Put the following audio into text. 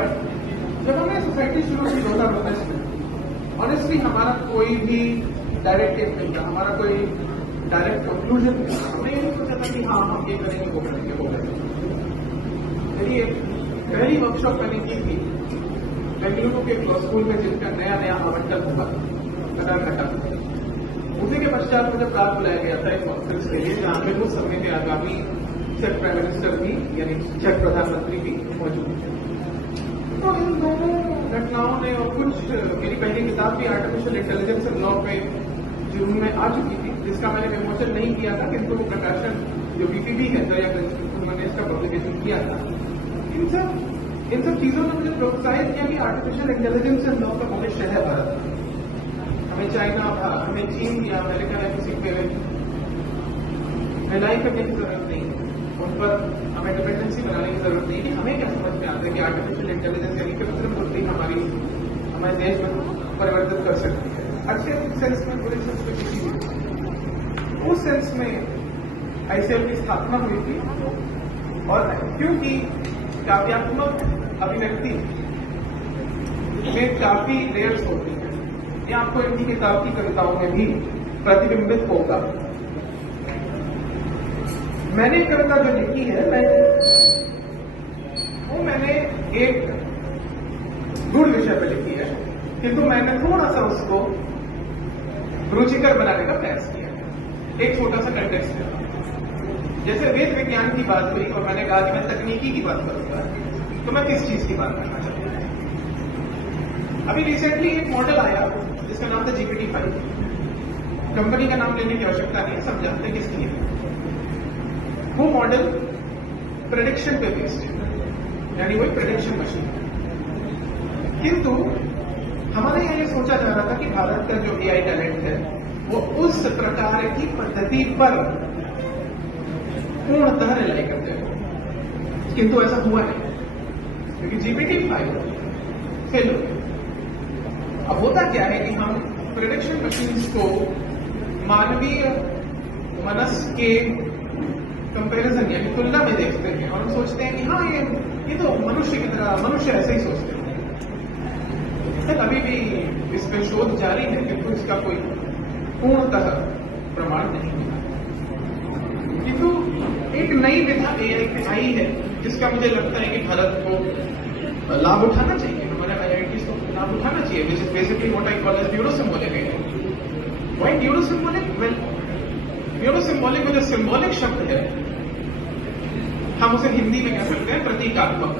But जब हमने society शुरू की 2019 में, ऑनेस्टली हमारा कोई भी डायरेक्ट एम नहीं था, हमारा कोई डायरेक्ट कंक्लूजन नहीं था। हमने ये नहीं सोचा था कि हाँ हम ये करेंगे वो करेंगे वो करेंगे। देखिए, पहली वर्कशॉप मैंने की थी बेंगलुरु के स्कूल में, जिसका नया आवंटन हुआ कनारघट्टा। उसी के पश्चात मुझे प्राप्त बुलाया गया था एक कॉन्फ्रेंस के लिए, जहां पे उस समय के आगामी चेक प्राइम मिनिस्टर भी, यानी चेक प्रधानमंत्री भी मौजूद थे। तो इन दोनों घटनाओं ने, और कुछ मेरी पहली किताब भी आर्टिफिशियल इंटेलिजेंस एंड लॉ पे जून में आ चुकी थी, जिसका मैंने विमोचन नहीं किया था, किंतु प्रकाशन जो पीपीबी है उन्होंने इसका पब्लिकेशन किया था। इन सब चीजों ने मुझे प्रोत्साहित किया कि आर्टिफिशियल इंटेलिजेंस एंड लॉ का भविष्य है भारत। हमें चाइना, हमें चीन या अमेरिका या किसी पे रिलाई करने की जरूरत नहीं है, उन पर हमें डिपेंडेंसी बनाने की जरूरत नहीं है। हमें क्या समझ में आता है कि आर्टिफिशियल इंटेलिजेंस यानी कृत्रिम बुद्धि हमारे देश में परिवर्तित कर सकती है, अच्छे सेंस में, बुरे सेंस में, किसी भी। उस सेंस में आईसीएल की स्थापना हुई थी, और क्योंकि काव्यात्मक अभिव्यक्ति में काफी लेयर्स होती है, ये आपको इनकी किताब की कविताओं में भी प्रतिबिंबित होगा। मैंने कविता जो लिखी है मैंने एक गुड़ विषय पर लिखी है, किंतु मैंने थोड़ा सा उसको रुचिकर बनाने का प्रयास किया। एक छोटा सा कंटेक्स्ट है, जैसे वेद विज्ञान की बात हुई और मैंने कहा कि मैं तकनीकी की बात करूंगा, तो मैं किस चीज की बात करना चाहता हूं। अभी रिसेंटली एक मॉडल आया जिसका नाम था GPT-5। कंपनी का नाम लेने की आवश्यकता नहीं है, सब जानते हैं किसकी है। वो मॉडल प्रेडिक्शन पे बेस्ड है, यानी वो प्रेडिक्शन मशीन है। किंतु हमारे यहाँ ये सोचा जा रहा था कि भारत का जो AI टैलेंट है वो उस प्रकार की पद्धति पर पूर्णतः रिलाई करते हैं, किंतु ऐसा हुआ नहीं, क्योंकि GPT-5 फेल हो गया। अब होता क्या है कि हम प्रेडिक्शन मशीन्स को मानवीय मनस के कंपैरिजन यानी तुलना में देखते हैं, और हम सोचते हैं कि हाँ ये तो मनुष्य की तरह, मनुष्य ऐसे ही सोचते हैं। अभी भी इस पर शोध जारी है, किंतु इसका कोई पूर्णतः प्रमाण नहीं मिला। किंतु एक नई विधा AI की आई है, जिसका मुझे लगता है कि भारत को लाभ उठाना चाहिए, हमारे IITs को लाभ उठाना चाहिए, which is basically what I call as neurosymbolic. Why neurosymbolic? Well, neurosymbolic में जो सिम्बोलिक शब्द है, हम उसे हिंदी में कह सकते हैं प्रतीकात्मक।